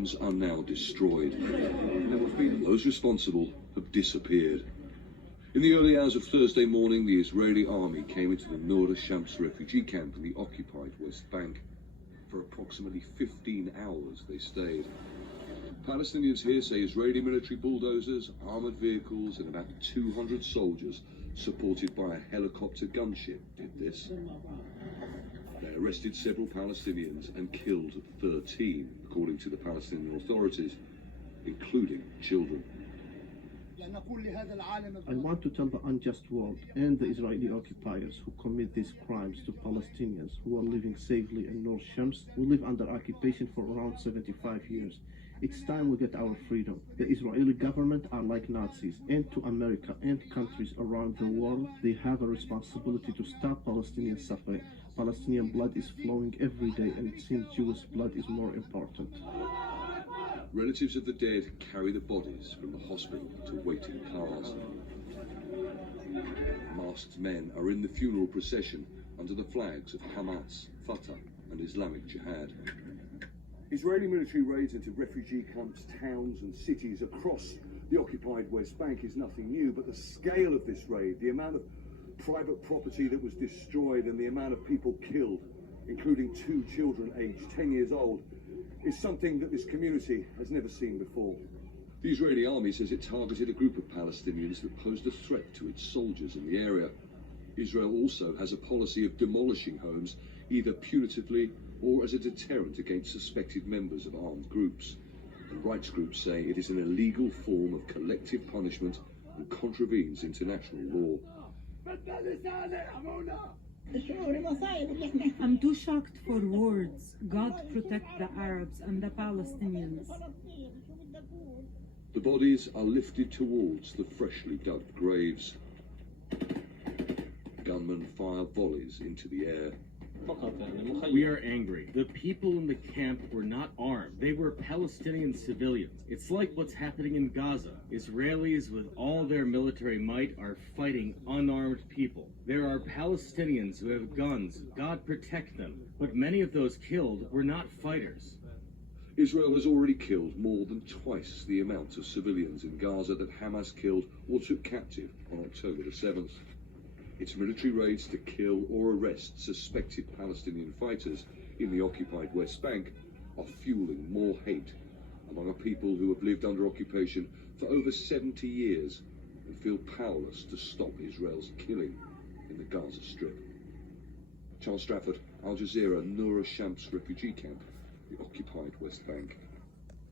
homes are now destroyed. And those responsible have disappeared. In the early hours of Thursday morning, the Israeli army came into the Nur Shams refugee camp in the occupied West Bank. For approximately 15 hours they stayed. Palestinians here say Israeli military bulldozers, armoured vehicles and about 200 soldiers supported by a helicopter gunship did this. They arrested several Palestinians and killed 13, according to the Palestinian authorities, including children. I want to tell the unjust world and the Israeli occupiers who commit these crimes to Palestinians who are living safely in North Shams, who live under occupation for around 75 years. It's time we get our freedom. The Israeli government are like Nazis, and to America and countries around the world, they have a responsibility to stop Palestinian suffering. Palestinian blood is flowing every day, and it seems Jewish blood is more important. Relatives of the dead carry the bodies from the hospital to waiting cars. Masked men are in the funeral procession under the flags of Hamas, Fatah and Islamic Jihad. Israeli military raids into refugee camps, towns and cities across the occupied West Bank is nothing new, but the scale of this raid, the amount of private property that was destroyed and the amount of people killed, including 2 children aged 10 years old, is something that this community has never seen before. The Israeli army says it targeted a group of Palestinians that posed a threat to its soldiers in the area. Israel also has a policy of demolishing homes, either punitively or as a deterrent against suspected members of armed groups. And rights groups say it is an illegal form of collective punishment and contravenes international law. I'm too shocked for words. God protect the Arabs and the Palestinians. The bodies are lifted towards the freshly dug graves. Gunmen fire volleys into the air. We are angry. The people in the camp were not armed. They were Palestinian civilians. It's like what's happening in Gaza. Israelis with all their military might are fighting unarmed people. There are Palestinians who have guns. God protect them. But many of those killed were not fighters. Israel has already killed more than twice the amount of civilians in Gaza that Hamas killed or took captive on October the 7th. Its military raids to kill or arrest suspected Palestinian fighters in the occupied West Bank are fueling more hate among a people who have lived under occupation for over 70 years and feel powerless to stop Israel's killing in the Gaza Strip. Charles Strafford, Al Jazeera, Nur Shams refugee camp, the occupied West Bank.